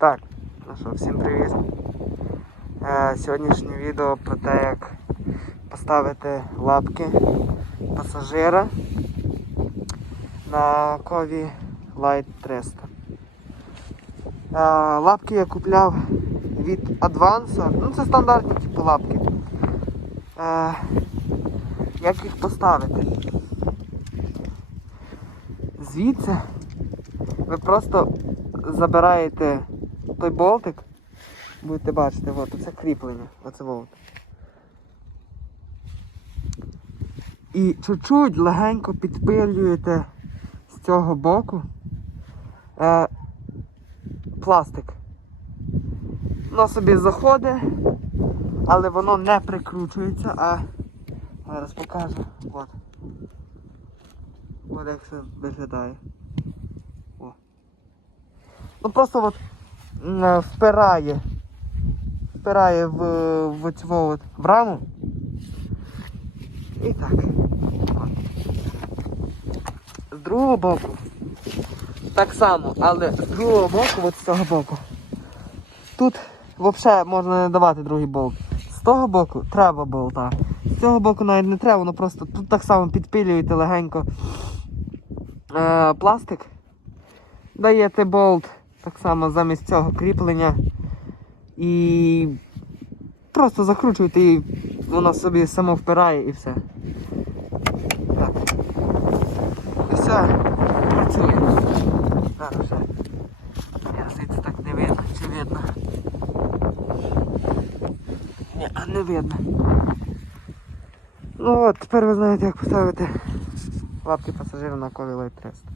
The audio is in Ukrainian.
Так, ну що, всім привіт. Е, сьогоднішнє відео про те, як поставити лапки пасажира на Кові Light 300. Е, лапки я купляв від Advance, ну це стандартні типу лапки. Е, як їх поставити? Звідси ви просто забираєте той болтик, будете бачити, от оце кріплення, оце болт. І чуть-чуть легенько підпилюєте з цього боку е, пластик. Воно собі заходить, але воно не прикручується, а зараз покажу. От. От як це виглядає. О. Ну просто от впирає. Впирає в, в цю от, в раму. І так. З другого боку. Так само, але з другого боку, от з цього боку. Тут взагалі можна не давати другий болт. З того боку треба болта. З цього боку навіть не треба, воно просто тут так само підпилюєте легенько е, пластик. Даєте болт так само замість цього кріплення. І просто закручуєте і воно собі само впирає і все. Так. І все. Працює. Зараз вже. Я звідси так не видно, чи видно. Ні, не видно. Ну от, тепер ви знаєте, як поставити лапки пасажира на Кові Light 300.